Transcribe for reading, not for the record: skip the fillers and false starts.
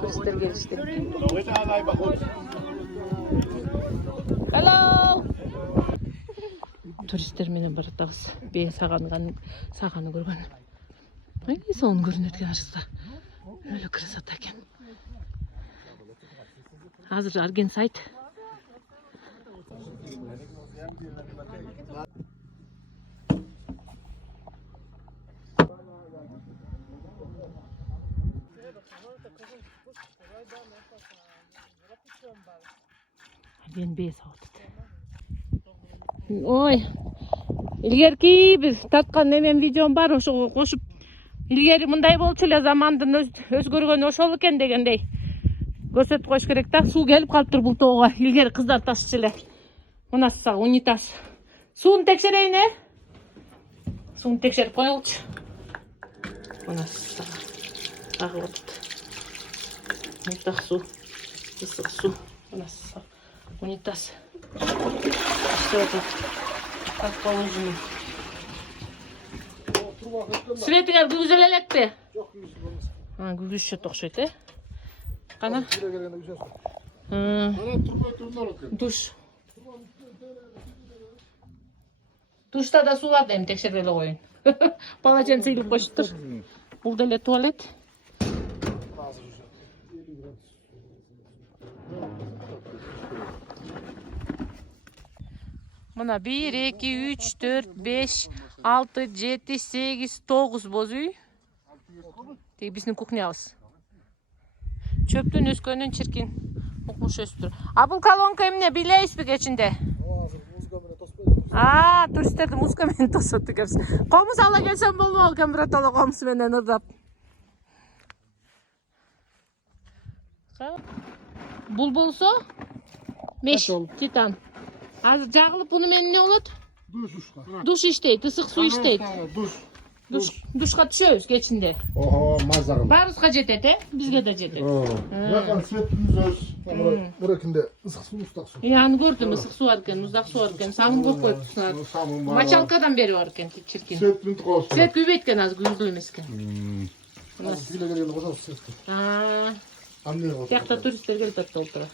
Turistler gelişti. Hello. Turistler meni bir dağız. Ben sağanı görgen. Neyse onu görünürken arasında. Öyle kırısat eken. Hazır Argen sayt. Ben bey sağladı. Oy. İlgerki bir tatkan nenem videom var oşo koşup ilgeri mınday bolчу эле замандын өзгөргөнү ошол экен дегендей көрсөтүп коюш керек да. Суу келип калыптыр бул тоого. Илгери кыздар ташчу эле. Мына унитаз. Сууну текшерейин э. Сууну текшерип коелучу. Мына агып атат. Унитаз суу. Ысык суу. Мына унитаз. Иштеп атат. Как положено. Светиңер күзгүзөлө элекпи? Жок, күзгүзбөңүз. Күзгүзүшөт окшойт э. Кана? Душ. Душта да суу бар дейм, текшерип эле коюн. Полотенце илип коюштур. Бул деле туалет. Мына 1, 2, 3, 4, 5, 6, 7, 8, 9 боз үй. Теги биздин кухнябыз. Çöptün өскөнүн чиркин укмуш өстүр. А бул колонка эмне билейсизби кечинде? Туристтерди музыка менен тосот экенбиз. Комуз ала келсем болмок экен биротоло комуз менен ырдап. Бул болсо меш титан. Азыр жагылып буну менен эмне болот? Душ иштейт, ысык суу иштейт. Душка түшөбүз кечинде. Ого, маза кылып. Баарыбызга жетет, э? Бизге да жетет. Жакан светimiz өз. Муракинде ысык суу устак суу. Аны көрдүм, ысык суу бар экен, муздак суу бар экен. Самын коюп коюптур. Мочалкадан бери бар экен, чиркин. Светин коюп. Свет күйбөйт экен, азыр күздүү эмес экен. Бийле келгенде кошо свет. Тиякта туристтер келип атты олтура.